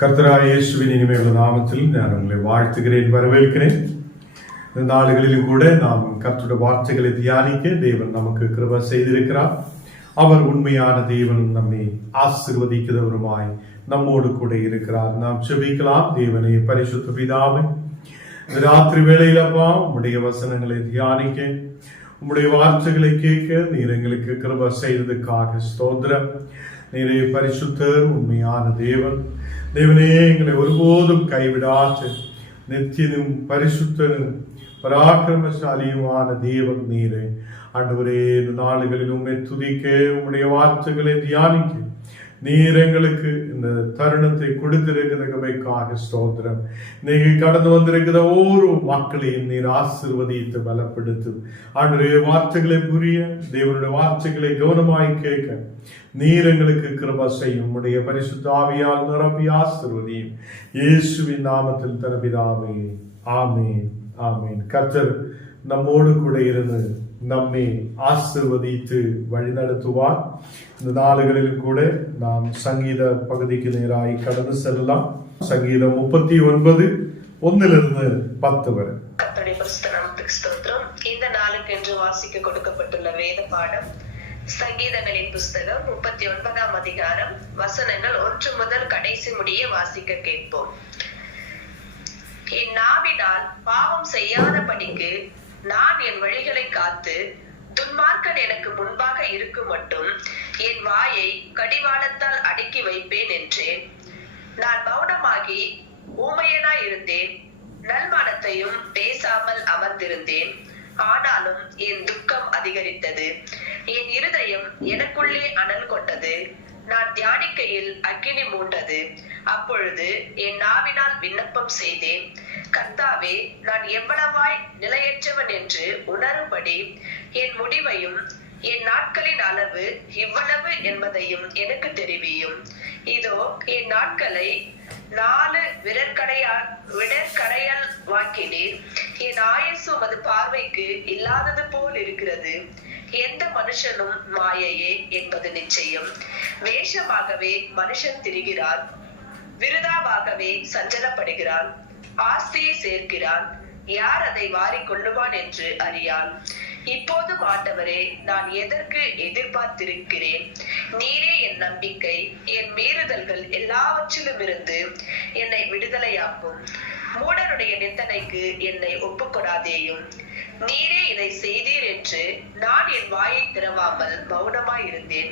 கர்த்தராகிய இயேசுவின் இனிமையுள்ள நாமத்தில் நான் உங்களை வாழ்த்துகிறேன், வரவேற்கிறேன். இந்த நாடுகளிலும் கூட நாம் கர்த்தருடைய வார்த்தைகளை தியானிக்க தேவன் நமக்கு கிருபை செய்திருக்கிறார். அவர் உண்மையான தேவனும் நம்மை ஆசீர்வதிக்கிறவருமாய் நம்மோடு கூட இருக்கிறார். நாம் செபிக்கலாம். தேவனே, பரிசுத்த பிதாவே, இந்த ராத்திரி வேளையிலப்பா உம்முடைய வசனங்களை தியானிக்க, உம்முடைய வார்த்தைகளை கேட்க நீர் எங்களுக்கு கிருபை செய்ததுக்காக ஸ்தோத்திரம். நீரே பரிசுத்தர், உண்மையான தேவன். தேவனே, எங்களை ஒருபோதும் கைவிடாது நித்தியனும் பரிசுத்தனும் பராக்கிரமசாலியுமான தேவன் நீரே. ஆண்டவரே, இந்த நாடுகளில் உம்மை துதிக்க, உம்முடைய வார்த்தைகளை தியானிக்க நீர் எங்களுக்கு இந்த தருணத்தை கொடுத்திருக்கிறதுக்காக ஸ்தோத்திரம். நீங்க கடந்து வந்திருக்கிற ஒவ்வொரு மக்களையும் நீர் ஆசீர்வதித்து பலப்படுத்தும். ஆண்டவரே, வார்த்தைகளை புரிய, தேவனுடைய வார்த்தைகளை கவனமாய் கேட்க நீர் எங்களுக்கு கிருபை செய்யும். உம்முடைய பரிசுத்த ஆவியால் நிரப்பி ஆசீர்வதியும். இயேசுவின் நாமத்தில் தரபிதாவே, ஆமேன், ஆமேன். கர்த்தர் நம்மோடு கூட இருந்து நம்மை ஆசீர்வதித்து வழிநடத்துவார். இந்த நாளுகளில் கூட நாம் சங்கீத பகுதிக்கு நேராய் கடந்து செல்லலாம். சங்கீதம் 39:1-10 வரை. இந்த நாளுக்கு என்று வாசிக்க கொடுக்கப்பட்டுள்ள வேத பாடம் சங்கீதங்களின் புஸ்தகம் 39ஆம் அதிகாரம் வசனங்கள் 1 முதல் கடைசி முடிய வாசிக்க கேட்போம். என் நாவினால் பாவம் செய்யாதபடிக்கு நான் என் வழிகளை காத்து, துன்மார்க்கன் எனக்கு முன்பாக இருக்கும் மட்டும் என் வாயை கடிவாளத்தால் அடக்கி வைப்பேன் என்றேன். நான் மௌனமாகி ஊமையனாய் இருந்தேன், நல்மானத்தையும் பேசாமல் அமர்ந்திருந்தேன். ஆனாலும் என் துக்கம் அதிகரித்தது, என் இருதயம் எனக்குள்ளே அனல் கொண்டது. நான் தியானிக்கையில் அக்கினி மூண்டது. அப்பொழுது என் நாவினால் விண்ணப்பம் செய்தேன், கர்த்தாவே, நான் எவ்வளவாய் நிலையற்றவன் என்று உணரும்படி என் முடிவையும் என் நாட்களின் அளவு இவ்வளவு என்பதையும் எனக்கு தெரிவியும். இதோ என் நாட்களை 4 விடற்கடையால் வாக்கினீர். என் ஆயுசு உமது பார்வைக்கு இல்லாதது போல் இருக்கிறது. எந்த மனுஷனும் மாயையே என்பது நிச்சயம். வேஷமாகவே மனுஷன் திரிகிறான், விருதாவாகவே சஞ்சலப்படுகிறான், ஆஸ்தியை சேர்க்கிறான், யார் அதை வாரிக் கொள்ளுவான் என்று அறியான். இப்போது ஆண்டவரே, நான் எதற்கு எதிர்பார்த்திருக்கிறேன்? நீரே என் நம்பிக்கை. என் மீறுதல்கள் எல்லாவற்றிலும் இருந்து என்னை விடுதலையாக்கும். மூடனுடைய நிந்தனைக்கு என்னை ஒப்புக்கொடாதேயும். நீரே இதை செய்தீர் என்று நான் என் வாயை திறவாமல் மௌனமாய் இருந்தேன்.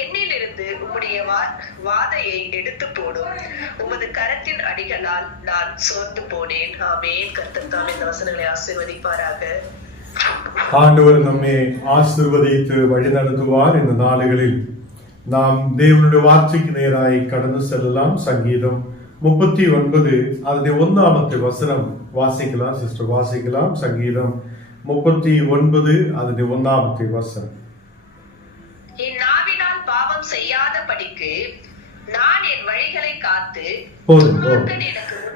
என்னிலிருந்து உம்முடைய வாதையை எடுத்து போடும். உமது கரத்தின் அடிகளால் நான் சோர்ந்து போனேன். ஆமென். கர்த்தர் தாமே இந்த வசனங்களை ஆசீர்வதிப்பாராக. ஆண்டவர் நம்மை ஆசீர்வதித்து வழி நடத்துவார். இந்த நாடுகளில் நாம் தேவனுடைய வார்த்தைக்கு நேராய் கடந்து செல்லலாம். சங்கீதம் 39:1 வசனம் வாசிக்கலாம். சிஸ்டர் வாசிக்கலாம். சங்கீதம் 39:1 வசனம். என் நாவினால் பாவம் செய்யாதபடிக்கு நான் என் வழிகளை காத்து.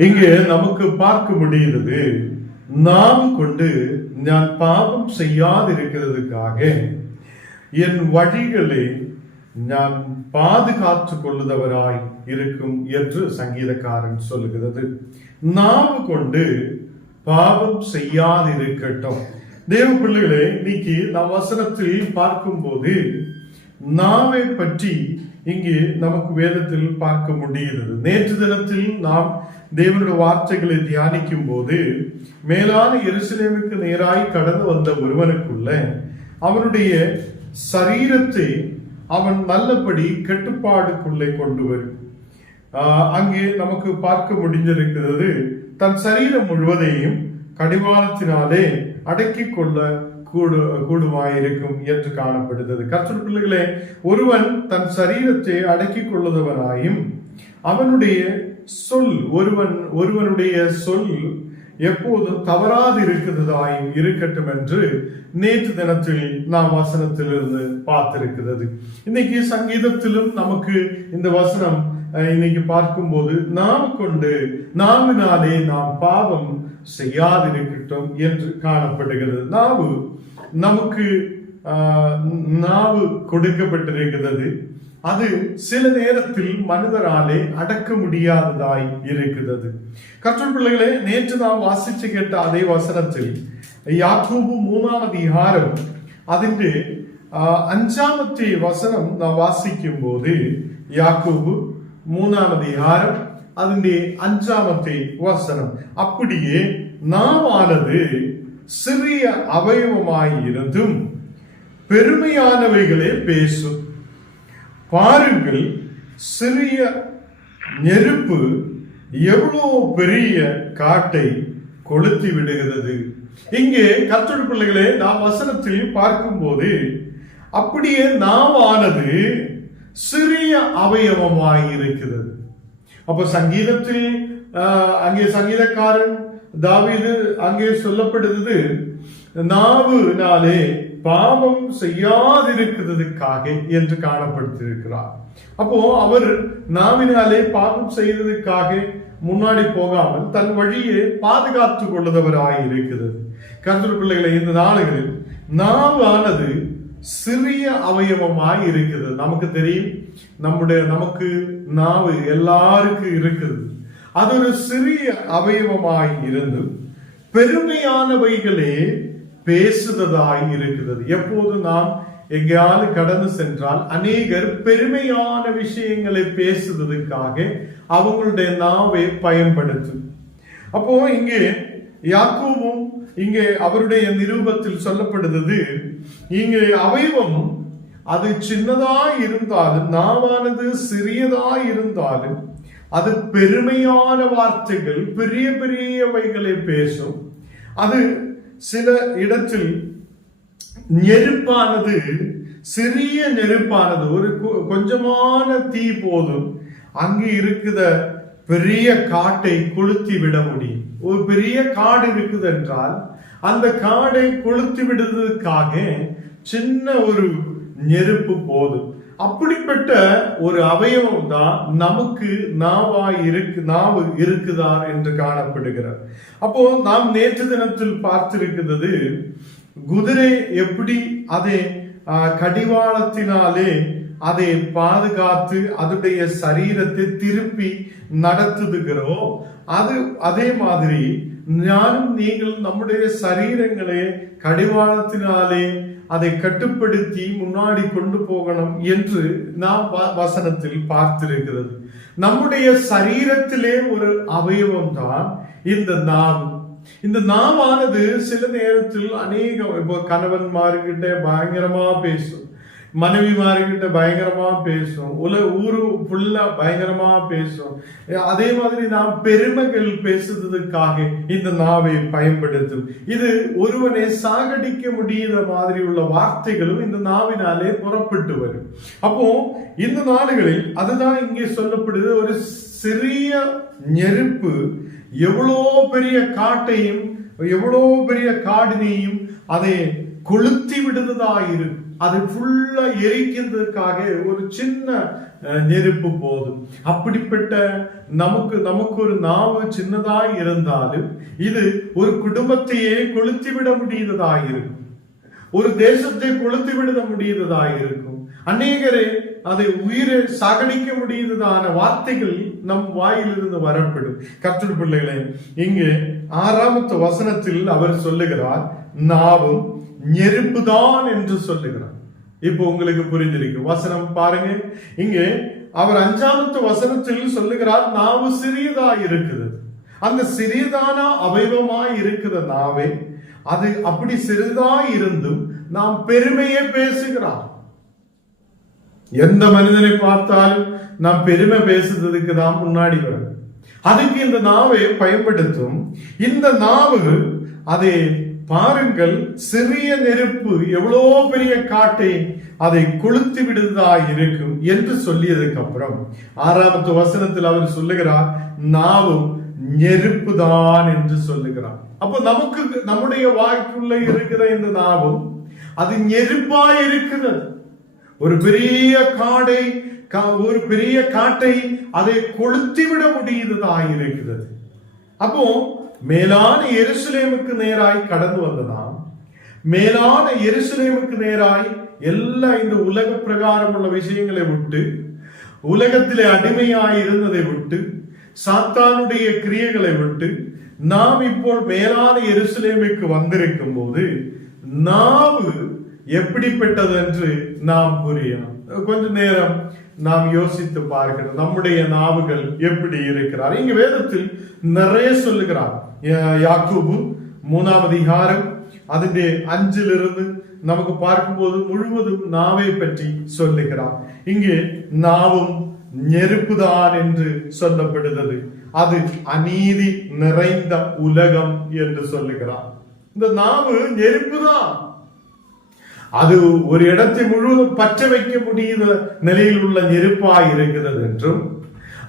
இங்கே நமக்கு பார்க்க முடிகிறது, நாம் கொண்டு நான் பாவம் செய்யாதிருக்கிறதுக்காக என் வழிகளை நான் பாதுகாத்துக் கொள்ளுதவராய் இருக்கும் என்று சங்கீதக்காரன் சொல்லுகிறது. நாம் கொண்டு பாவம் செய்யாதிருக்கட்டும். தேவ பிள்ளைகளே, இன்னைக்கு நாம் வசனத்தில் பார்க்கும் போது நாவை பற்றி இங்கே நமக்கு வேதத்தில் பார்க்க முடிகிறது. நேற்று தினத்தில் நாம் தேவனுடைய வார்த்தைகளை தியானிக்கும் போது மேலான எருசலேமுக்கு நேராய் கடந்து வந்த ஒருவனுக்குள்ள அவனுடைய சரீரத்தை அவன் நல்லபடி கட்டுப்பாடுக்குள்ளே கொண்டு வரும். அங்கே நமக்கு பார்க்க முடிஞ்சிருக்கிறது, தன் சரீரம் முழுவதையும் கடிவாளத்தினாலே அடக்கி கொள்ள கூடுமாயிருக்கும் என்று காணப்படுகிறது. கர்த்தர் பிள்ளைகளே, ஒருவன் தன் சரீரத்தை அடக்கி கொள்ளுதவனாயும் அவனுடைய சொல் ஒருவனுடைய சொல் எப்போதும் தவறாது இருக்கிறதாயும் இருக்கட்டும் என்று நேற்று தினத்தில் நாம் வசனத்திலிருந்து பார்த்திருக்கிறது. இன்னைக்கு சங்கீதத்திலும் நமக்கு இந்த வசனம் இன்னைக்கு பார்க்கும்போது நாவினாலே நாம் பாவம் செய்யாதிருக்கட்டும் என்று காணப்படுகிறது. நாவு நமக்கு நாவு கொடுக்கப்பட்டிருக்கிறது. அது சில நேரத்தில் மனிதராலே அடக்க முடியாததாய் இருக்கிறது. கர்த்தர் பிள்ளைகளே, நேற்று நாம் வாசிச்சு கேட்ட அதே வசனத்தில் யாக்கோபு 3-ാം அதிகாரம் അതിന്റെ 5-ാമത്തെ വസനം നാം വാസിക്കുമ്പോൾ யாக்கோபு 3-ாம் அதிகாரம் അതിന്റെ 5-ാമത്തെ வசனம், அப்படியே நாவானது சிறிய அவயவமாய் இருந்தும் பெருமையானவைகளே பேசும். பாருங்கள், சிறிய நெருப்பு எவ்வளவு பெரிய காட்டை கொளுத்தி விடுகிறது. இங்கே கர்த்தருடைய பிள்ளைகளே, நாம் வசனத்தில் பார்க்கும் போது அப்படியே நாவானது சிறிய அவயவமாய் இருக்கிறது. அப்ப சங்கீதத்தில் அங்கே சங்கீதக்காரன் தாவீது அங்கே சொல்லப்படுகிறது, நாவுனாலே பாவம் செய்யாதிருக்கிறதுக்காக என்று காணப்படுத்திருக்கிறார். அப்போ அவர் நாவினாலே பாவம் செய்ததுக்காக முன்னாடி போகாமல் தன் வழியை பாதுகாத்துக் கொள்ளுதவராய் இருக்கிறது. கர்த்தர் பிள்ளைகளை, இந்த நாளுகளில் நாவானது சிறிய அவயவமாய் இருக்கிறது. நமக்கு தெரியும், நமக்கு நாவு எல்லாருக்கும் இருக்கிறது. அது ஒரு சிறிய அவயவமாய் இருந்து பெருமையானவைகளே பேசுவதாய் இருக்கிறது. எப்போது நாம் எங்கேயாவது கடந்து சென்றால் அநேகர் பெருமையான விஷயங்களை பேசுவதற்காக அவங்களுடைய நாவை பயன்படுத்தும். அப்போ இங்கே யாக்கோபும் இங்கே அவருடைய நிரூபத்தில் சொல்லப்படுகிறது, இங்கே அவயவம் அது சின்னதாய் இருந்தாலும், நாவானது சிறியதாய் இருந்தாலும், அது பெருமையான வார்த்தைகள் பெரிய பெரியவைகளை பேசும். அது சில இடத்தில் நெருப்பானது, சிறிய நெருப்பானது, ஒரு கொஞ்சமான தீ போதும் அங்கு இருக்கிற பெரிய காட்டை கொளுத்தி விட முடியும். ஒரு பெரிய காடு இருக்குது என்றால் அந்த காடை கொளுத்தி விடுவதற்காக சின்ன ஒரு நெருப்பு போதும். அப்படிப்பட்ட ஒரு அவயவம் தான் நமக்கு நாவு இருக்குதா என்று காணப்படுகிறார். அப்போ நாம் நேற்று தினத்தில் பார்த்திருக்கிறது, குதிரை எப்படி அதை கடிவாளத்தினாலே அதை பாதுகாத்து அதனுடைய சரீரத்தை திருப்பி நடத்துகிறோம், அதே மாதிரி ஞானும் நீங்கள் நம்முடைய சரீரங்களை கடிவாளத்தினாலே அதை கட்டுப்படுத்தி முன்னாடி கொண்டு போகணும் என்று நாம் வசனத்தில் பார்த்திருக்கிறது. நம்முடைய சரீரத்திலே ஒரு அவயவம் தான் இந்த நாவு. இந்த நாவானது சில நேரத்தில் அநேகம், இப்போ கணவன்மார்கிட்ட பயங்கரமா பேசும், மனைவிமார்கிட்ட பயங்கரமா பேசும், ஊரு ஃபுல்லா பயங்கரமா பேசும். அதே மாதிரி நாம் பெருமைகள் பேசுறதுக்காக இந்த நாவை பயன்படுத்தும். இது ஒருவனை சாகடிக்க முடியாத மாதிரி உள்ள வார்த்தைகளும் இந்த நாவினாலே புறப்பட்டு வரும். அப்போ இந்த நாடுகளில் அதுதான் இங்கே சொல்லப்படுது, ஒரு சிறிய நெருப்பு எவ்வளோ பெரிய காட்டையும் எவ்வளோ பெரிய காடினையும் அதை கொளுத்தி விடுவதா இருக்கும். அது ஃபுல்லா எரிக்கிறதுக்காக ஒரு சின்ன நெருப்பு போதும். அப்படிப்பட்ட நமக்கு ஒரு நாவு சின்னதாய் இருந்தாலும் இது ஒரு குடும்பத்தையே கொளுத்தி விட முடியறதாய் இருக்கும், ஒரு தேசத்தை கொளுத்தி விட முடியறதாய் இருக்கும். அநேகரே அதை உயிரை சாகடிக்க முடியறதான வார்த்தைகள் நம் வாயிலிருந்து வரப்படும். கர்த்தர் பிள்ளைகளே, இங்கே 6வது வசனத்தில் அவர் சொல்லுகிறார், நாவும் நெருப்புதான் என்று சொல்லுகிறார். இப்போ உங்களுக்கு புரிஞ்சிருக்கு வசனம் பாருங்க. இங்கே அவர் 5வது வசனத்தில் சொல்லுகிறார், நாவு சிறியதா இருக்குது. அந்த சிறியதான அவயவமாய் இருக்கிற நாவே அது அப்படி சிறிதா இருந்தும் நாம் பெருமையை பேசுகிறார். எந்த மனிதனை பார்த்தாலும் நாம் பெருமை பேசுறதுக்கு தான் முன்னாடி வரும். அதுக்கு இந்த நாவை பயன்படுத்தும். இந்த நாவு அதை பாருங்கள், சிறிய நெருப்பு எவ்வளோ பெரிய காட்டை அதை கொளுத்தி விடுவதா இருக்கும் என்று சொல்லியதுக்கு அப்புறம் 6வது வசனத்தில் அவர் சொல்லுகிறார், நாவும் நெருப்பு தான் என்று சொல்லுகிறார். அப்போ நமக்கு நம்முடைய வாய்க்குள்ள இருக்கிற இந்த நாவும் அது நெருப்பாய் இருக்கிறது. ஒரு பெரிய காட்டை அதை கொளுத்தி விட முடியுதா இருக்கிறது. அப்போ மேலான எருசலேமுக்கு நேராய் கடந்து வந்ததாம் மேலான எருசலேமுக்கு நேராய் எல்லா இந்த உலக பிரகாரம் உள்ள விஷயங்களை விட்டு, உலகத்திலே அடிமையாய் இருந்ததை விட்டு, சாத்தானுடைய கிரியைகளை விட்டு நாம் இப்போ மேலான எருசலேமுக்கு வந்திருக்கும் போது நாவு எப்படிப்பட்டது என்று நாம் புரியணும். கொஞ்ச நேரம் நாம் யோசித்து பார்க்கணும், நம்முடைய நாவுகள் எப்படி இருக்கிறார். இங்க வேதத்தில் நிறைய சொல்லுகிறார். யாக்கோபு 3ஆம் அதிகாரம் அதிന്റെ 5 நமக்கு பார்க்கும்போது முழுவதும் நாவை பற்றி சொல்லுகிறார். இங்கே நாவும் நெருப்புதான் என்று சொல்லப்படுகிறது. அது அநீதி நிறைந்த உலகம் என்று சொல்லுகிறார். இந்த நாவு நெருப்புதான். அது ஒரு இடத்தை முழுவதும் பற்ற வைக்க முடியாத நிலையில் உள்ள நெருப்பாய் இருக்கிறது என்றும்,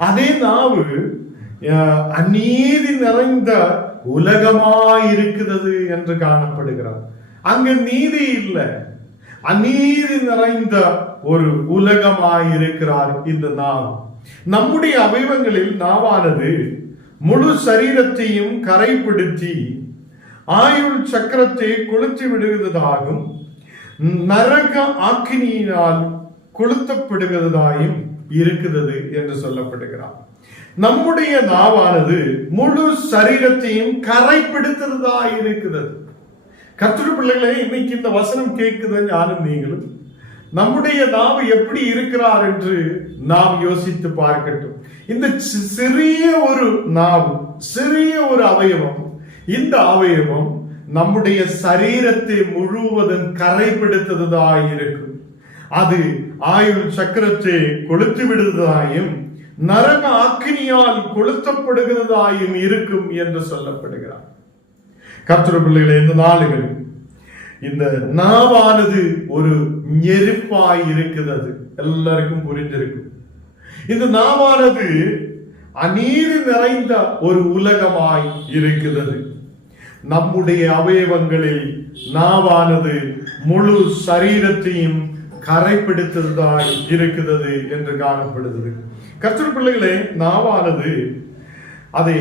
அதே நாவு அநீதி நிறைந்த உலகமாய் இருக்கிறது என்று காணப்படுகிறார். அங்க நீதி இல்லை, அநீதி நிறைந்த ஒரு உலகமாய் இருக்கிறார் இந்த நாவு. நம்முடைய அவயவங்களில் நாவானது முழு சரீரத்தையும் கரைப்படுத்தி ஆயுள் சக்கரத்தை கொளுத்தி விடுவதாகும், நரக ஆக்கினியினால் கொளுத்தப்படுகிறதாயும் இருக்கிறது என்று சொல்லப்படுகிறார். நம்முடைய நாவானது முழு சரீரத்தையும் கரைப்படுத்துறதா இருக்கிறது. கர்த்தருடைய பிள்ளைகளே, இன்னைக்கு இந்த வசனம் கேட்குது ஞானம் நீங்களும். நம்முடைய நாவு எப்படி இருக்கிறார் என்று நாம் யோசித்து பார்க்கட்டும். இந்த சிறிய ஒரு நாவு, சிறிய ஒரு அவயவம், இந்த அவயவம் நம்முடைய சரீரத்தை முழுவதும் கரைப்படுத்துவதாய் இருக்கும். அது ஆயுள் சக்கரத்தை கொளுத்து விடுவதாயும் நரக ஆக்கினியால் கொளுத்தப்படுகிறதாயும் இருக்கும் என்று சொல்லப்படுகிறார். கர்த்தருடைய பிள்ளைகளே, இந்த நாளுகளில் இந்த நாவானது ஒரு நெருப்பாய் இருக்கிறது. எல்லாருக்கும் புரிந்திருக்கும். இந்த நாவானது அநீதி நிறைந்த ஒரு உலகமாய் இருக்கிறது. நம்முடைய அவயவங்களில் நாவானது முழு சரீரத்தையும் கரைப்படுத்துவதாய் இருக்கிறது என்று காணப்படுகிறது. கர்த்தருடைய பிள்ளைகளே, நாவானது அதை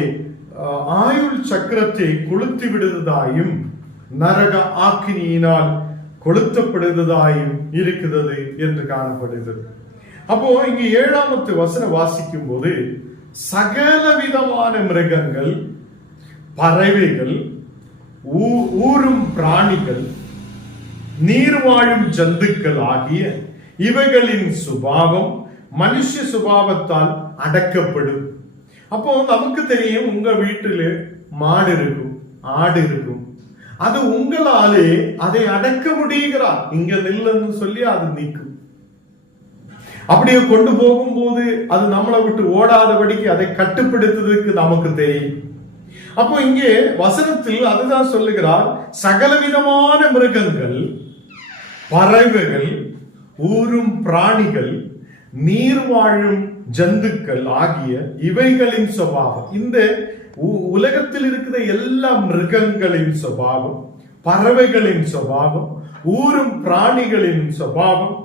ஆயுள் சக்கரத்தை கொளுத்தி விடுவதாயும் நரக ஆக்கினியினால் கொளுத்தப்படுவதாயும் இருக்கிறது என்று காணப்படுகிறது. அப்போ இங்கு 7ஆம் வசனம் வாசிக்கும் போது சகல விதமான மிருகங்கள், பறவைகள், ஊரும் பிராணிகள், நீர் வாழும் ஜந்துக்கள் ஆகிய இவைகளின் சுபாவம் மனுஷ சுபாவத்தால் அடக்கப்படும். அப்போ நமக்கு தெரியும், உங்க வீட்டில் மாடு இருக்கும், ஆடு இருக்கும். அது உங்களாலே அதை அடக்க முடியுகிறார். இங்க நில்லுன்னு சொல்லி அது நிற்கும். அப்படியே கொண்டு போகும்போது அது நம்மளை விட்டு ஓடாதபடிக்கு அதை கட்டுப்படுத்துவதற்கு நமக்கு தெரியும். அப்போ இங்கே வசனத்தில் அதுதான் சொல்லுகிறார், சகலவிதமான மிருகங்கள், பறவைகள், ஊரும் பிராணிகள், நீர் வாழும் ஜந்துக்கள் ஆகிய இவைகளின் சுபாவம். இந்த உலகத்தில் இருக்கிற எல்லா மிருகங்களின் சுபாவம், பறவைகளின் சுபாவம், ஊரும் பிராணிகளின் சுபாவம்,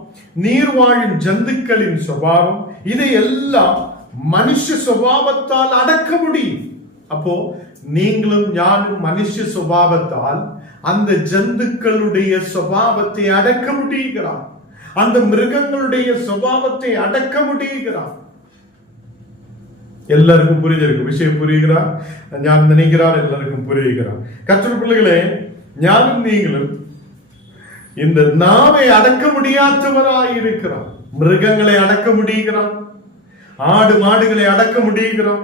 நீர் வாழும் ஜந்துக்களின் சுபாவம், இதையெல்லாம் மனுஷ சுபாவத்தால் அடக்க முடியும். அப்போ நீங்களும் ஞானும் மனுஷ சுபாவத்தால் அந்த ஜந்துக்களுடைய சுபாவத்தை அடக்க முடியுகிறார். அந்த மிருகங்களுடைய சுபாவத்தை அடக்க முடியுகிறார். எல்லாருக்கும் புரிஞ்சிருக்கும் விஷயம், புரியுகிறார் ஞான் நினைக்கிறார், எல்லாருக்கும் புரியுகிறார். கர்த்தருடைய பிள்ளைகளே, ஞானும் நீங்களும் இந்த நாவை அடக்க முடியாதவராய் இருக்கிறார். மிருகங்களை அடக்க முடியுகிறார், ஆடு மாடுகளை அடக்க முடியுகிறார்.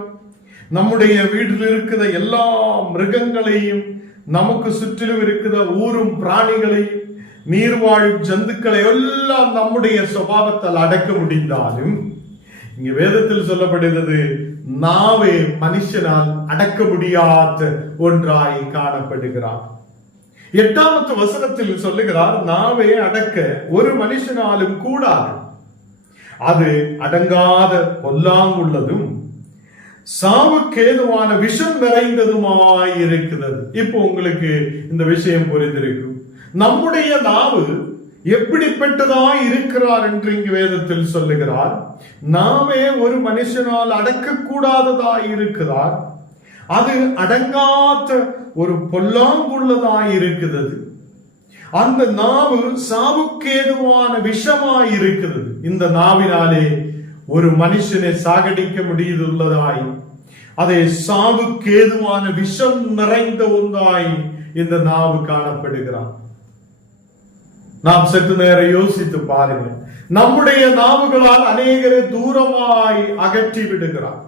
நம்முடைய வீட்டில் இருக்கிற எல்லா மிருகங்களையும், நமக்கு சுற்றிலும் இருக்கிற ஊரும் பிராணிகளையும், நீர் வாழும் ஜந்துக்களை எல்லாம் நம்முடைய சுபாவத்தால் அடக்க முடிந்தாலும், இங்க வேதத்தில் சொல்லப்படுகிறது, நாவே மனுஷனால் அடக்க முடியாத ஒன்றாய் காணப்படுகிறார். 8ஆம் வசனத்தில் சொல்லுகிறார், நாவே அடக்க ஒரு மனுஷனாலும் கூடாது, அது அடங்காத பொல்லாங்குள்ளதும் சாவுக்கேதுவான விஷம் நிறைந்ததுமாய் இருக்கிறது. இப்போ உங்களுக்கு இந்த விஷயம் புரிந்திருக்கும். நம்முடைய நாவு எப்படிப்பட்டதாய் இருக்கிறார் என்று இங்கு வேதத்தில் சொல்லுகிறார். நாமே ஒரு மனுஷனால் அடக்கக்கூடாததாய் இருக்கிறார். அது அடங்காத ஒரு பொல்லாங்குள்ளதாய் இருக்கிறது. அந்த நாவு சாவுக்கேதுவான விஷமாய் இருக்கிறது. இந்த நாவினாலே ஒரு மனுஷனை சாகடிக்க முடியுதுள்ளதாய், அதை சாவுக்கேதுவான விஷம் நிறைந்த ஒன்றாய் இந்த நாவு காணப்படுகிறார். நாம் சற்று நேரம் யோசித்து பாருங்கள். நம்முடைய நாவுகளால் அநேகரை தூரமாய் அகற்றி விடுகிறார்.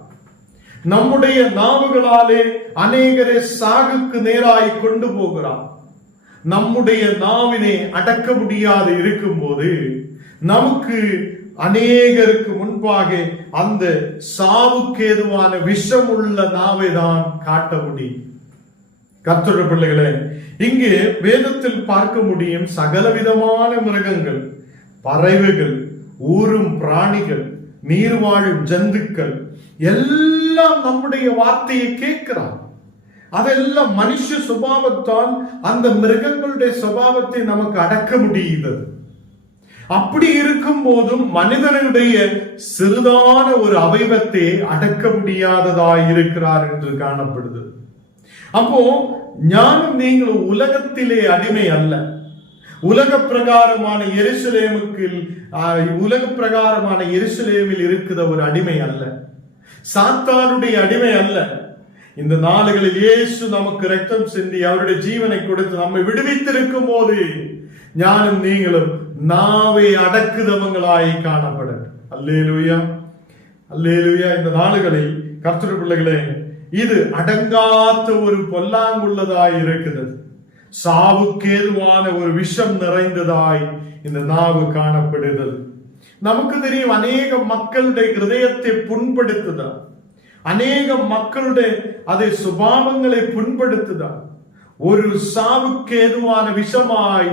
நம்முடைய நாவுகளாலே அநேகரை சாகுக்கு நேராய் கொண்டு போகிறார். நம்முடைய நாவினை அடக்க முடியாது இருக்கும் போது நமக்கு அநேகருக்கு முன்பாக அந்த சாவுக்கேதுவான விஷம் உள்ள நாவை தான் காட்ட முடியும். கர்த்தருடைய பிள்ளைகளே, இங்கே வேதத்தில் பார்க்க முடியும் சகலவிதமான மிருகங்கள், பறவைகள், ஊரும் பிராணிகள், நீர் வாழும் ஜந்துக்கள் எல்லாம் நம்முடைய வார்த்தையை கேட்கிறார். அதெல்லாம் மனுஷ சுபாவத்தால் அந்த மிருகங்களுடைய சுபாவத்தை நமக்கு அடக்க முடியுது. அப்படி இருக்கும் போதும் மனிதனுடைய சிறிதான ஒரு அவயவத்தை அடக்க முடியாததாய் இருக்கிறார் என்று காணப்படுது. அப்போ ஞானம் நீங்கள் உலகத்திலே அடிமை அல்ல. உலக பிரகாரமான எருசலேமில் இருக்கிற ஒரு அடிமை அல்ல. சாத்தானுடைய அடிமை அல்ல. இந்த நாளுகளில் இயேசு நமக்கு இரத்தம் சிந்தி அவருடைய ஜீவனை கொடுத்து நம்மை விடுவித்திருக்கும் போது ஞானம் நீங்களும் நாவை அடக்குதவங்களாய் காணப்பட. அல்லேலூயா, அல்லேலூயா. இந்த நாளுகளில் கர்த்தருடைய பிள்ளைகளே, இது அடங்காத ஒரு பொல்லாங்குள்ளதாய் இருக்கிறது. சாவுக்கேதுவான ஒரு விஷம் நிறைந்ததாய் இந்த நாவு காணப்படுகிறது. நமக்கு தெரியும், அநேக மக்களுடைய ஹிருதயத்தை புண்படுத்துதான், அநேக மக்களுடைய அதை சுபாவங்களை புண்படுத்துதான். ஒரு சாவுக்கேதுவான விஷமாய்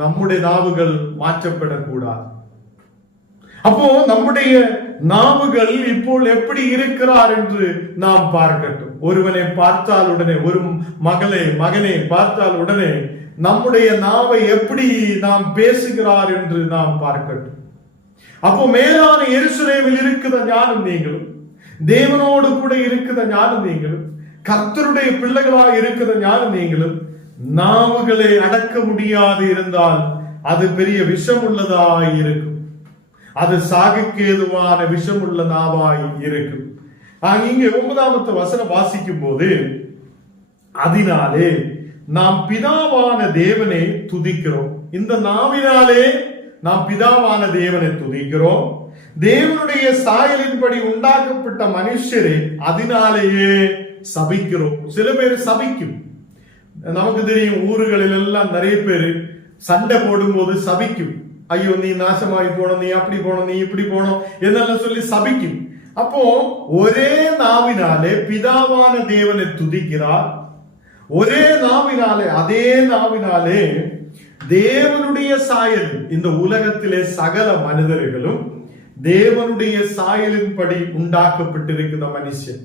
நம்முடைய நாவுகள் மாற்றப்படக்கூடாது. அப்போ நம்முடைய நாவுகள் இப்போ எப்படி இருக்கிறார் என்று நாம் பார்க்கட்டும். ஒருவனை பார்த்தால் உடனே, ஒரு மகனை பார்த்தால் உடனே நம்முடைய நாவை எப்படி நாம் பேசுகிறார் என்று நாம் பார்க்கட்டும். அப்போ மேலான எருசலேமில் இருக்கிற ஞானம் நீங்களும், தேவனோடு கூட இருக்கிற ஞானம் நீங்களும், கர்த்தருடைய பிள்ளைகளாக இருக்கிற ஞானம் நீங்களும் நாவுகளை அடக்க முடியாது இருந்தால் அது பெரிய விஷம் உள்ளதாய் இருக்கும். அது சாகுக்கேதுவான விஷம் உள்ள நாவாய் இருக்கும். இங்கே 9வது வசனம் வாசிக்கும் போது, அதனாலே நாம் பிதாவான தேவனை துதிக்கிறோம். இந்த நாவினாலே நாம் பிதாவான தேவனை துதிக்கிறோம். தேவனுடைய சாயலின்படி உண்டாக்கப்பட்ட மனுஷரை அதனாலேயே சபிக்கிறோம். சில பேர் சபிக்கும். நமக்கு தெரியும், ஊர்களில் எல்லாம் நிறைய பேர் சண்டை போடும் போது சபிக்கும். ஐயோ, நீ நாசமாகி போனோம், நீ அப்படி போனோம், நீ இப்படி போனோம் என்னெல்லாம் சொல்லி சபிக்கும். அப்போ ஒரே நாவினாலே பிதாவான தேவனை துதிக்கிறார். ஒரே நாவினாலே, அதே நாவினாலே தேவனுடைய சாயல், இந்த உலகத்திலே சகல மனிதர்களும் தேவனுடைய சாயலின்படி உண்டாக்கப்பட்டிருக்கிற மனுஷன்.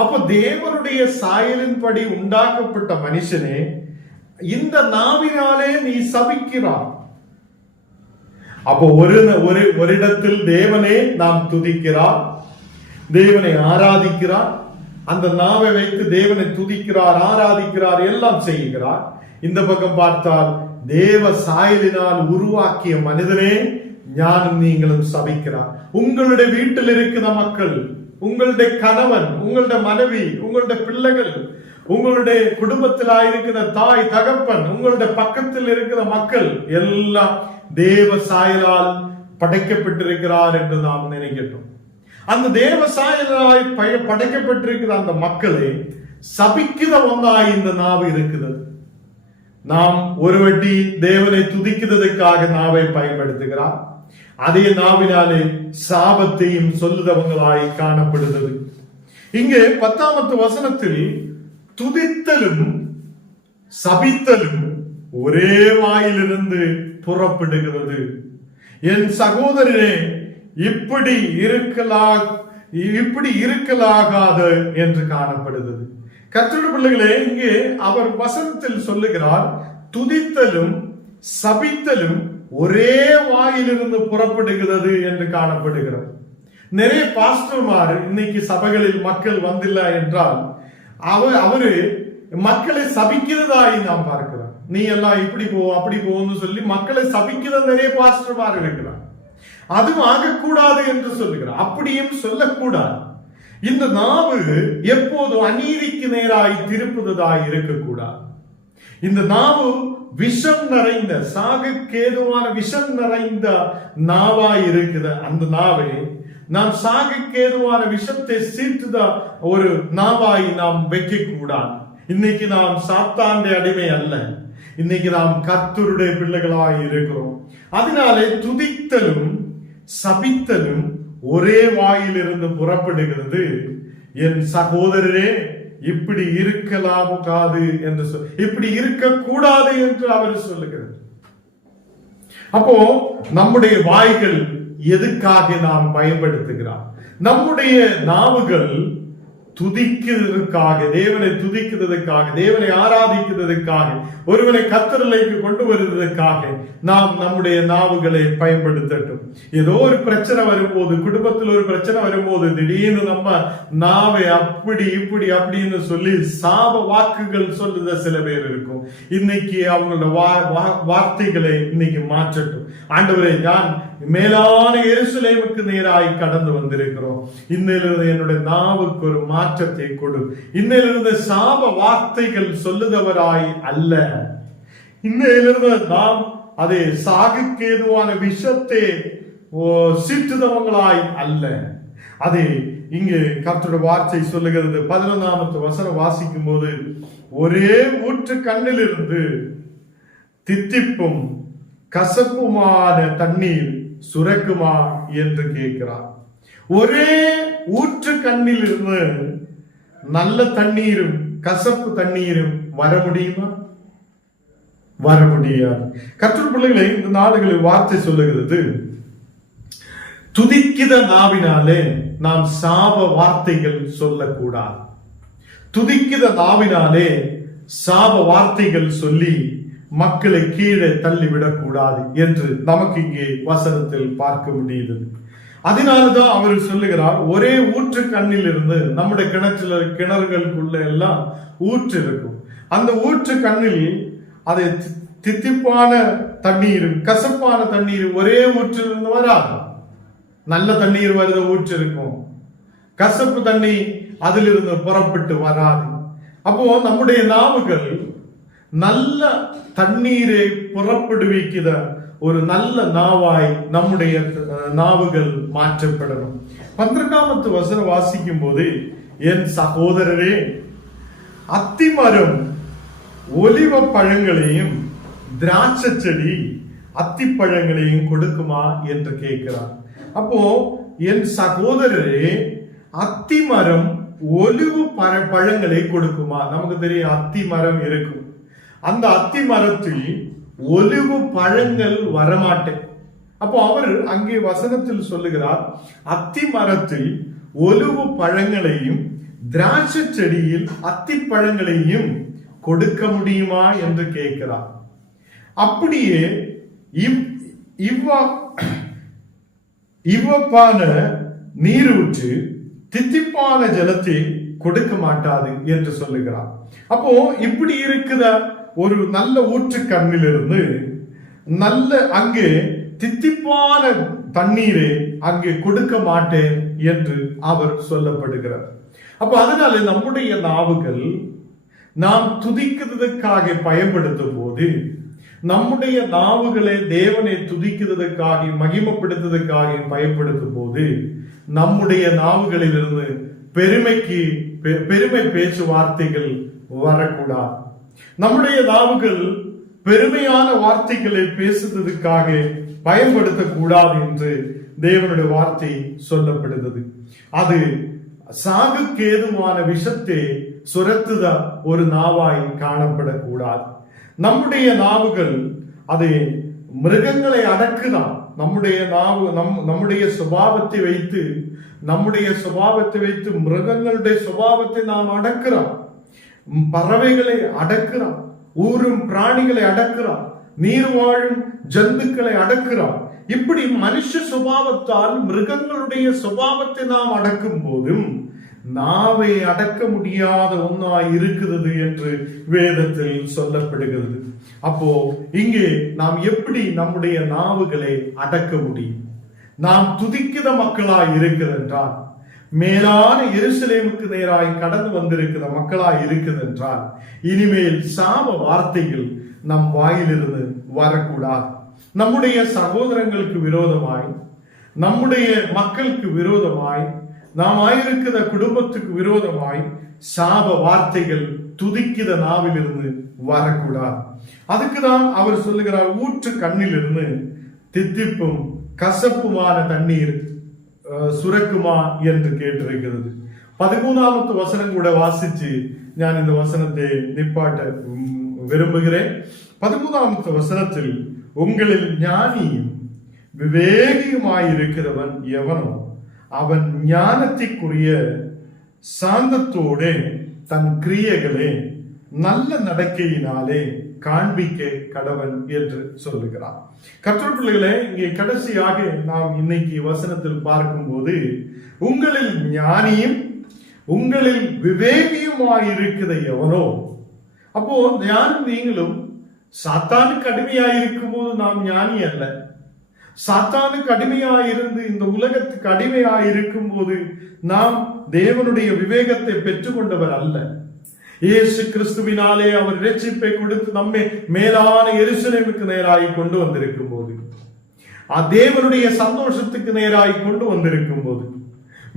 அப்போ தேவனுடைய சாயலின்படி உண்டாக்கப்பட்ட மனுஷனே இந்த நாவினாலே நீ சபிக்கிறார். அப்போ ஒரு இடத்தில் தேவனே நாம் துதிக்கிறார், தேவனை ஆராதிக்கிறார். அந்த நாவை வைத்து தேவனை துதிக்கிறார், ஆராதிக்கிறார், எல்லாம் செய்கிறார். இந்த பக்கம் பார்த்தால் தேவ சாயலினால் உருவாக்கிய மனிதனே ஞானம் நீங்களும் சபிக்கிறார். உங்களுடைய வீட்டில் இருக்கிற மக்கள், உங்களுடைய கணவன், உங்களுடைய மனைவி, உங்களுடைய பிள்ளைகள், உங்களுடைய குடும்பத்தில் இருக்கிற தாய் தகப்பன், உங்களுடைய பக்கத்தில் இருக்கிற மக்கள் எல்லாம் தேவ சாயலால் படைக்கப்பட்டிருக்கிறார் என்று நாம் நினைக்கட்டும். அந்த தேவ சாயலாய் படைக்கப்பட்டிருக்கிற அந்த மக்களை சபிக்கிற ஒன்றாய் இந்த நாவு இருக்கிறது. நாம் ஒரு வட்டி தேவனை துதிக்கிறதுக்காக நாவை பயன்படுத்துகிறார். அதே நாவினாலே சாபத்தையும் சொல்லுதவங்களாய் காணப்படுகிறது. இங்கே 10வது வசனத்தில் துதித்தலும் சபித்தலும் ஒரே வாயிலிருந்து புறப்படுகிறது. என் சகோதரனே, இப்படி இருக்கலாகாது என்று காணப்படுகிறது. கர்த்தருடைய பிள்ளைகளே, இங்கே அவர் வசனத்தில் சொல்லுகிறார், துதித்தலும் சபித்தலும் ஒரே வாயிலிருந்து புறப்படுகிறது என்று காணப்படுகிறது. நிறைய பாஸ்டர்மார் இன்னைக்கு சபைகளில் மக்கள் வந்தில்லை என்றால் அவரு மக்களை சபிக்கிறதாய் நாம் பார்க்கிறோம். நீ எல்லாம் இப்படி போ அப்படி போன்னு சொல்லி மக்களை சபிக்கிற நிறைய பாஸ்டர்மார் இருக்கிறார். அதுவும் ஆகக்கூடாது என்று சொல்லுகிறார். அப்படியும் சொல்லக்கூடாது. இந்த நாவு எப்போதும் அநீதிக்கு நேராய் திருப்புவதாய் இருக்கக்கூடாது. இந்த நாவு விஷம் நிறைந்த சாகுக்கேதுவான விஷம் நிறைந்த நாவாய் இருக்குத. அந்த நாவை நாம் சாகுக்கேதுவான விஷத்தை சீட்டுத ஒரு நாவாய் நாம் வைக்க கூடாது. இன்னைக்கு நாம் சாத்தானுடைய அடிமை அல்ல, இன்னைக்கு நாம் கர்த்தருடைய பிள்ளைகளாய் இருக்கிறோம். அதனாலே துதித்தலும் சபித்தலும் ஒரே வாயிலிருந்து புறப்படுகிறது. என் சகோதரரே, இப்படி இருக்கலாகாது என்று இப்படி இருக்கக்கூடாது என்று அவர் சொல்லுகிறார். அப்போ நம்முடைய வாய்கள் எதுக்காக நாம் பயன்படுத்துகிறார்? நம்முடைய நாவுகள் துதிக்கிறதுக்காக, தேவனை துதிக்கிறதுக்காக, தேவனை ஆராதிக்கிறதுக்காக, ஒருவனை கர்த்தருக்கு கொண்டு வருவதற்காக நாம் நம்முடைய நாவுகளை பயன்படுத்தட்டும். ஏதோ ஒரு பிரச்சனை வரும்போது, குடும்பத்தில் ஒரு பிரச்சனை வரும்போது திடீர்னு நம்ம நாவை அப்படி இப்படி அப்படின்னு சொல்லி சாப வாக்குகள் சொல்லுத சில பேர் இருக்கும். இன்னைக்கு அவங்களோட வார்த்தைகளை இன்னைக்கு மாற்றட்டும். ஆண்டவரே, நான் மேலான எருசலேமுக்கு நேராய் கடந்து வந்திருக்கிறோம். இன்னிலிருந்து என்னுடைய நாவுக்கு ஒரு மாற்றத்தை கொடு. இன்னிலிருந்து சாப வார்த்தைகள் சொல்லுதவராய் அல்ல. இன்னிலிருந்து நாம் அதை சாகுக்கேதுவான விஷத்தை சீட்டுதவங்களாய் அல்ல. அது இங்கு கர்த்தருடைய வார்த்தை சொல்லுகிறது. 11வது வசனம் வாசிக்கும் போது, ஒரே ஊற்று கண்ணிலிருந்து தித்திப்பும் கசப்புமான தண்ணீர் சுரக்குமா என்று கேட்கிறார். ஒரே ஊற்று கண்ணில் இருந்து நல்ல தண்ணீரும் கசப்பு தண்ணீரும் வர முடியுமா? வர முடியாது. கர்த்தருடைய பிள்ளைகளை, இந்த நாடுகளில் வார்த்தை சொல்லுகிறது, துதிக்கிற நாவினாலே நாம் சாப வார்த்தைகள் சொல்லக்கூடாது. துதிக்கிற நாவினாலே சாப வார்த்தைகள் சொல்லி மக்களை கீழே தள்ளிவிடக் கூடாது என்று நமக்கு இங்கே வசனத்தில் பார்க்க முடியுது. அதனாலதான் அவர் சொல்லுகிறார், ஒரே ஊற்று கண்ணில் இருந்து, நம்முடைய கிணறுகளுக்குள்ள எல்லாம் ஊற்று இருக்கும். அந்த ஊற்று கண்ணில் அதை தித்திப்பான தண்ணீரும் கசப்பான தண்ணீரும் ஒரே ஊற்றிலிருந்து வராது. நல்ல தண்ணீர் வருத ஊற்று இருக்கும், கசப்பு தண்ணி அதிலிருந்து புறப்பட்டு வராது. அப்போ நம்முடைய நாவுகள் நல்ல தண்ணீரை புறப்படுவிக்கிற ஒரு நல்ல நாவாய் நம்முடைய நாவுகள் மாற்றப்படணும். 12வது வசனம் வாசிக்கும் போது, என் சகோதரரே, அத்திமரம் ஒலிவ பழங்களையும் திராட்சை செடி அத்திப்பழங்களையும் கொடுக்குமா என்று கேட்கிறார். அப்போ என் சகோதரரே, அத்திமரம் ஒலிவு பழங்களை கொடுக்குமா? நமக்கு தெரியும், அத்தி மரம் இருக்கும். அந்த அத்தி மரத்தில் ஒலிவு பழங்கள் வரமாட்டேன். அப்போ அவர் அங்கே வசனத்தில் சொல்லுகிறார், அத்தி மரத்தில் ஒலிவு பழங்களையும் திராட்சை செடியில் அத்தி பழங்களையும் கொடுக்க முடியுமா என்று கேட்கிறார். அப்படியே இவ்வப்பான நீரூற்று தித்திப்பான ஜலத்தை கொடுக்க மாட்டாது என்று சொல்லுகிறார். அப்போ இப்படி இருக்கிற ஒரு நல்ல ஊற்று கண்ணிலிருந்து நல்ல அங்கே தித்திப்பான தண்ணீரை அங்கே கொடுக்க மாட்டேன் என்று அவர் சொல்லப்படுகிறார். அப்ப அதனால நம்முடைய நாவுகள் நாம் துதிக்கிறதுக்காக பயன்படுத்தும் போது, நம்முடைய நாவுகளை தேவனை துதிக்கிறதுக்காக மகிமைப்படுத்துவதற்காக பயன்படுத்தும் போது, நம்முடைய நாவுகளிலிருந்து பெருமை பேச்சுவார்த்தைகள் வரக்கூடாது. நம்முடைய நாவுகள் பெருமையான வார்த்தைகளை பேசுவதற்காக பயன்படுத்தக்கூடாது என்று தேவனுடைய வார்த்தை சொல்லப்படுகிறது. அது சாகுக்கேதுவான விஷத்தை சுரத்துத ஒரு நாவாய் காணப்படக்கூடாது. நம்முடைய நாவுகள் அது மிருகங்களை அடக்குதான். நம்முடைய நாவு நம்முடைய சுபாவத்தை வைத்து மிருகங்களுடைய சுபாவத்தை நாம் அடக்குறோம். பறவைகளை அடக்குறோம், ஊரும் பிராணிகளை அடக்குறோம், நீர் வாழும் ஜந்துக்களை அடக்குறோம். இப்படி மனுஷ சுபாவத்தால் மிருகங்களுடைய சுபாவத்தை நாம் அடக்கும் போதும் நாவை அடக்க முடியாத ஒன்னாய் இருக்கிறது என்று வேதத்தில் சொல்லப்படுகிறது. அப்போ இங்கே நாம் எப்படி நம்முடைய நாவுகளை அடக்க முடியும்? நாம் துதிக்கிற மக்களாய் இருக்கிறதென்றால், மேலான எருசலேமுக்கு நேராய் கடந்து வந்திருக்கிற மக்களாய் இருக்கிறதென்றால், இனிமேல் சாப வார்த்தைகள் நம் வாயிலிருந்து வரக்கூடாது. நம்முடைய சகோதரங்களுக்கு விரோதமாய், நம்முடைய மக்களுக்கு விரோதமாய், நாம் ஆயிருக்கிற குடும்பத்துக்கு விரோதமாய் சாப வார்த்தைகள் துதிக்கிற நாவிலிருந்து வரக்கூடாது. அதுக்குதான் அவர் சொல்லுகிறார், ஊற்று கண்ணிலிருந்து தித்திப்பும் கசப்புமான தண்ணீர் சுரக்குமா என்று கேட்டிருக்கிறது. 13வது வசனம் கூட வாசிச்சு நான் இந்த வசனத்தை நிப்பாட்ட விரும்புகிறேன். 13வது வசனத்தில், உங்களில் ஞானியும் விவேகியுமாயிருக்கிறவன் எவனோ அவன் ஞானத்திற்குரிய சாந்தத்தோடு தன் கிரியைகளே நல்ல நடக்கையினாலே காண்பிக்க கடவன் என்று சொல்லுகிறார். கர்த்தர் பிள்ளைகளே, இங்கே கடைசியாக நாம் இன்னைக்கு வசனத்தில் பார்க்கும்போது, உங்களில் ஞானியும் உங்களில் விவேகியுமாயிருக்கிற எவனோ. அப்போ ஞானம் நீங்களும் சாத்தானுக்கு அடிமையாயிருக்கும் போது நாம் ஞானி அல்ல. சாத்தானுக்கு அடிமையாயிருந்து இந்த உலகத்துக்கு அடிமையாயிருக்கும் போது நாம் தேவனுடைய விவேகத்தை பெற்றுக்கொண்டவர் அல்ல. இயேசு கிறிஸ்துவினாலே அவர் இரட்சிப்பை கொடுத்து நம்மை மேலான எருசலேமுக்கு நேராய் கொண்டு வந்திருக்கும் போது, தேவனுடைய சந்தோஷத்துக்கு நேராய் கொண்டு வந்திருக்கும் போது,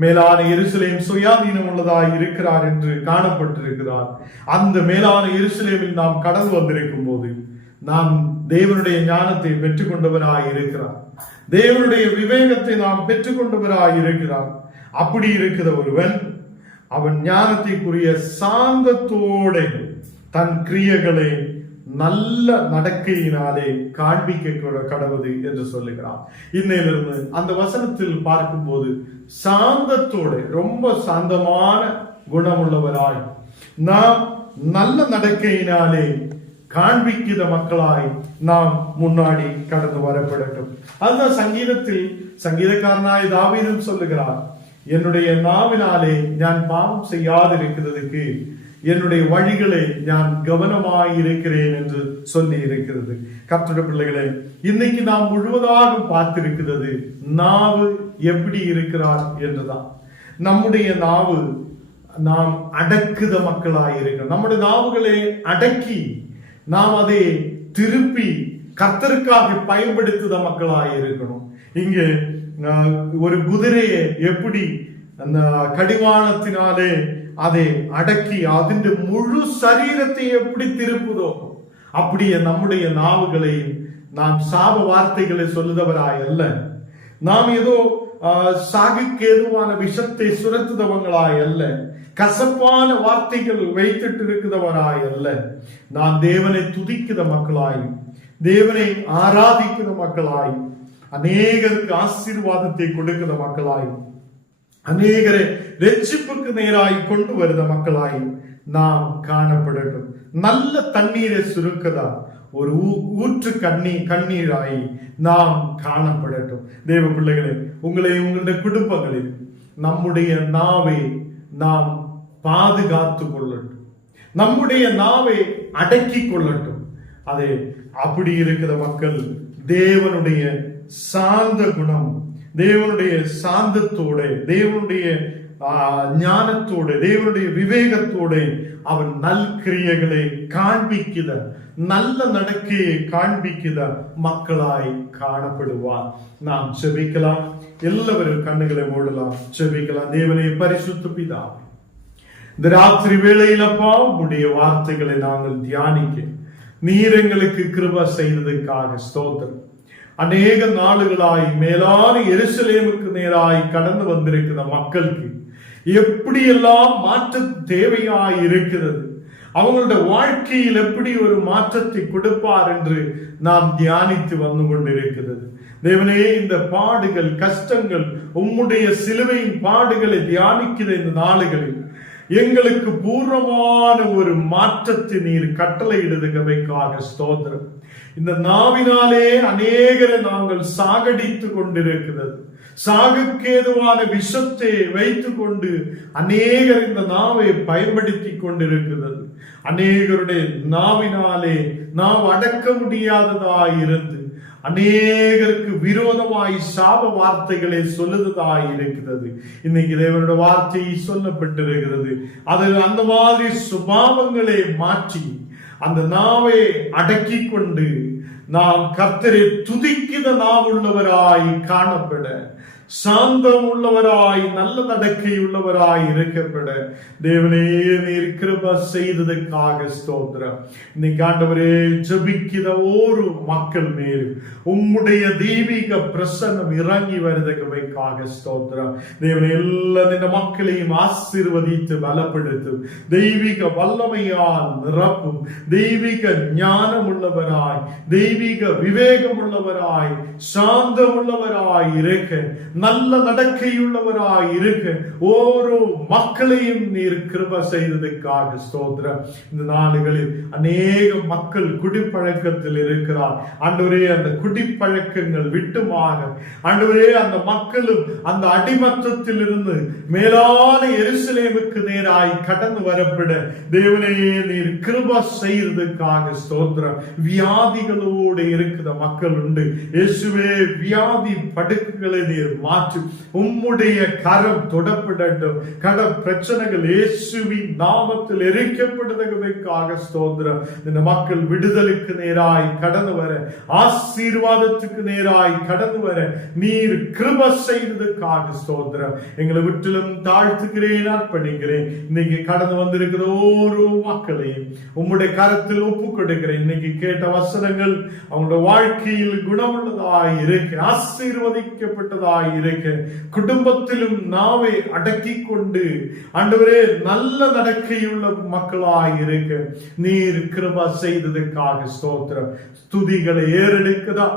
மேலான எருசலேம் சுயாதீனம் உள்ளதாய் இருக்கிறார் என்று காணப்பட்டிருக்கிறார். அந்த மேலான எருசலேமில் நாம் கடந்து வந்திருக்கும் போது நாம் தேவனுடைய ஞானத்தை பெற்றுக் கொண்டவராய் இருக்கிறார். தேவனுடைய விவேகத்தை நாம் பெற்றுக்கொண்டவராய் இருக்கிறார். அப்படி இருக்கிற ஒருவன் அவன் ஞானத்திற்குரிய சாந்தத்தோட தன் கிரியைகளை நல்ல நடக்கையினாலே காண்பிக்க கடவுது என்று சொல்லுகிறான். இன்னையிலிருந்து அந்த வசனத்தில் பார்க்கும்போது சாந்தத்தோட, ரொம்ப சாந்தமான குணமுள்ளவராய் நாம் நல்ல நடக்கையினாலே காண்பிக்கிற மக்களாய் நாம் முன்னாடி கடந்து வரப்படட்டும். அதுதான் சங்கீதத்தில் சங்கீதக்காரனாய் தாவீதும் சொல்லுகிறார், என்னுடைய நாவினாலே நான் பாவம் செய்யாதிருக்கிறதுக்கு என்னுடைய வழிகளை நான் கவனமாய் இருக்கிறேன் என்று சொல்லி இருக்கிறது. கர்த்தருடைய பிள்ளைகளே, இன்னைக்கு நாம் முழுவதாக பார்த்திருக்கிறது நாவு எப்படி இருக்கிறார் என்றுதான். நம்முடைய நாவு நாம் அடக்குத மக்களாய் இருக்கிறோம். நம்முடைய நாவுகளை அடக்கி நாம் அதை திருப்பி கர்த்தருக்காக பயன்படுத்துத மக்களாய் இருக்கணும். இங்கே ஒரு குதிரையை எப்படி அந்த கடிவாளத்தினாலே அதை அடக்கி அதின் முழு சரீரத்தை எப்படி திருப்புதோ, அப்படியே நம்முடைய நாவுகளையும் நாம் சாப வார்த்தைகளை சொல்லுதவராய் அல்ல, நாம் ஏதோ சாகுக்கு ஏதுவான விஷத்தை சுரத்துதவங்களாய் அல்ல, கசப்பான வார்த்தைகள் வைத்துட்டு இருக்கிறவராய் அல்ல, நான் தேவனை துதிக்கிற மக்களாய், தேவனை ஆராதிக்கிற மக்களாய், அநேகருக்கு ஆசீர்வாதத்தை கொடுக்கிற மக்களாய், அநேகரை ரட்சிப்புக்கு நேராய் கொண்டு வருத மக்களாய் நாம் காணப்படட்டும். நல்ல தண்ணீரை சுருக்கதா ஒரு ஊற்று கண்ணீராய் நாம் காணப்படட்டும். தேவ பிள்ளைகளே, உங்களை உங்களுடைய குடும்பங்களில் நம்முடைய நாவை நாம் பாதுகாத்து கொள்ளட்டும், நம்முடைய நாவை அடக்கி கொள்ளட்டும். அதை அப்படி இருக்கிற மக்கள் தேவனுடைய சாந்த குணம், தேவனுடைய சாந்தத்தோட, தேவனுடைய ஞானத்தோட, தேவனுடைய விவேகத்தோட அவன் நல்கிரியைகளை காண்பிக்கிற, நல்ல நடக்கையை காண்பிக்கிற மக்களாய் காணப்படுவார். நாம் செபிக்கலாம். எல்லாவரும் கண்ணுகளை மூடலாம், செபிக்கலாம். தேவனை பரிசுத்த பிதாவே, இந்த ராத்திரி வேளையிலப்பா உடைய வார்த்தைகளை நாங்கள் தியானிக்க நீர் எங்களுக்கு கிருபை செய்ததற்காக ஸ்தோத்திரம். அநேக நாளுகளாய் மேலான எருசலேமுக்கு நேராய் கடந்து வந்திருக்கிற மக்களுக்கு எப்படியெல்லாம் மாற்றம் தேவையாய் இருக்கிறது, அவங்களுடைய வாழ்க்கையில் எப்படி ஒரு மாற்றத்தை கொடுப்பார் என்று நாம் தியானித்து வந்து கொண்டிருக்கிறது. தேவனே, இந்த பாடுகள், கஷ்டங்கள், உம்முடைய சிலுவையின் பாடுகளை தியானிக்கிற இந்த நாளுகளில் எங்களுக்கு பூர்ணமான ஒரு மாற்றத்தை நீர் கட்டளையிடுவதற்காக ஸ்தோத்திரம். இந்த நாவினாலே அநேகரை நாங்கள் சாகடித்து கொண்டிருக்கிறது, சாகுக்கேதுவான விஷத்தை வைத்துக் கொண்டு அநேகர் இந்த நாவை பயன்படுத்தி கொண்டிருக்கிறது. அநேகருடைய நாவினாலே நாம் அடக்க முடியாததாய் இருந்து அநேகருக்கு விரோதமாய் சாப வார்த்தைகளை சொல்லுவதாய் இருக்கிறது. இன்னைக்கு தேவனுடைய வார்த்தை சொல்லப்பட்டிருக்கிறது. அதில் அந்த மாதிரி சுபாவங்களை மாற்றி அந்த நாவை அடக்கி கொண்டு நாம் கர்த்தரை துதிக்கிற நாவுள்ளவராய் காணப்பட, சாந்தம் உள்ளவராய், நல்ல நடக்கை உள்ளவராய் இருக்கப்பட தேவனே நீர் கிருபை செய்ததற்காக ஸ்தோத்திரம். இன்னைக்கு ஆண்டவரே, ஜெபிக்கிற ஒரு மக்கள் மேல் உம்முடைய தெய்வீக பிரசன்னம் இறங்கி வருவதற்காக ஸ்தோத்திரம். தேவனே, எல்லா இந்த மக்களையும் ஆசீர்வதித்து பலப்படுத்தும், தெய்வீக வல்லமையால் நிரப்பும், தெய்வீக ஞானம் உள்ளவராய், தெய்வீக விவேகம் உள்ளவராய், சாந்தம் உள்ளவராய் இருக்க, நல்ல நடக்கையுள்ளவராய் இருக்க ஓரோ மக்களையும் நீர் கிருபை செய்ததற்காக ஸ்தோத்திரம். இந்த நாடுகளில் அநேக மக்கள் குடிப்பழக்கத்தில் இருக்கிறார். ஆண்டவரே, அந்த குடிப்பழக்கங்கள் விட்டு மாற, ஆண்டவரே, அந்த மக்களும் அந்த அடிமத்தத்தில் இருந்து மேலான எருசலேமுக்கு நேராய் கடந்து வரப்பட தேவனே நீர் கிருபை செய்ததற்காக ஸ்தோத்திரம். வியாதிகளோடு இருக்கிற மக்கள் உண்டு. இயேசுவே, வியாதி படுக்கைகளை நீர் மாற்று, உம்முடைய கரம் தொடப்படட்டும். கட பிரச்சனைகள் இயேசுவின் நாமத்தில் எரிக்கப்படுவதற்காக ஸ்தோத்திரம். இந்த மக்கள் விடுதலுக்கு நேராய் கடந்து வர, ஆசீர்வாதத்துக்கு நேராய் கடந்து வர நீர் கிருபை செய்ததற்காக ஸ்தோத்திரம். எங்களை விட்டிலும் தாழ்த்துகிறேன், அர்ப்பணிக்கிறேன். இன்னைக்கு கடந்து வந்திருக்கிற ஓரோ மக்களையும் உம்முடைய கரத்தில் ஒப்பு கொடுக்கிறேன். இன்னைக்கு கேட்ட வசனங்கள் அவங்களுடைய வாழ்க்கையில் குணமுள்ளதாய் இருக்க, ஆசீர்வதிக்கப்பட்டதாய் இருக்க, குடும்பத்திலும் நாவை அடக்கி கொண்டு ஆண்டவரே நல்ல நடக்கையுள்ள மக்களாய் இருக்க நீர் கிருபை செய்ததற்காக ஸ்தோத்திரம். ஸ்துதிகளை ஏறெடுக்குதா,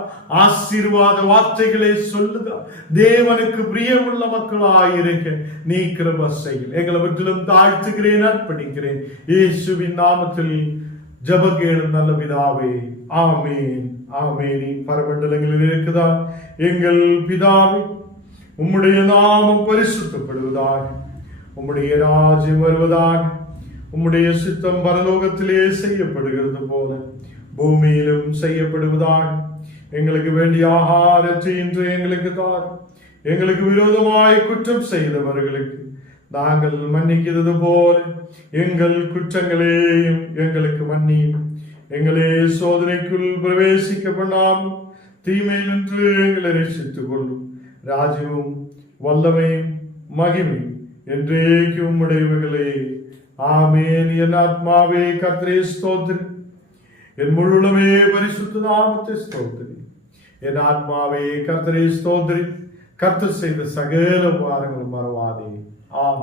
ஆசீர்வாத வார்த்தைகளை சொல்லுதா, தேவனுக்கு பிரியமுள்ள மக்களாய் இருக்க நீ கிருபை செய்ய எங்களை விட்டிலும் தாழ்த்துகிறேன், அர்ப்பணிக்கிறேன். இயேசுவின் நாமத்தில் ஜெபக்கேளும் நல்ல பிதாவே, ஆமேன், ஆமேன். பரமண்டலங்களில் இருக்குதா எங்கள் பிதாவே, உம்முடைய நாமம் பரிசுத்தப்படுவதாக, உம்முடைய ராஜ்யம் வருவதாக, உம்முடைய சித்தம் பரலோகத்திலே செய்யப்படுகிறது போல பூமியிலும் செய்யப்படுவதாக. எங்களுக்கு வேண்டிய ஆகாரத்தை இன்று எங்களுக்கு தார். எங்களுக்கு விரோதமாய் குற்றம் செய்தவர்களுக்கு நாங்கள் மன்னிக்கிறது போல எங்கள் குற்றங்களையும் எங்களுக்கு மன்னியும். எங்களே சோதனைக்குள் பிரவேசிக்க பண்ணாமல் தீமையில் நின்று எங்களை ரட்சித்துக் கொள்ளும். ராஜ்யமும் வல்லமையும் மகிமையும் என்றேக்கு உம்முடையவைகளே, ஆமேன். என் ஆத்மாவே கர்த்தரை ஸ்தோத்திரி, என் முழுமே பரிசுத்த நாமத்தை ஸ்தோத்திரி. என் ஆத்மாவே கர்த்தரை ஸ்தோத்திரி, கர்த்தர் செய்த சகல உபகாரங்களும் மறவாதே. ஆமென்.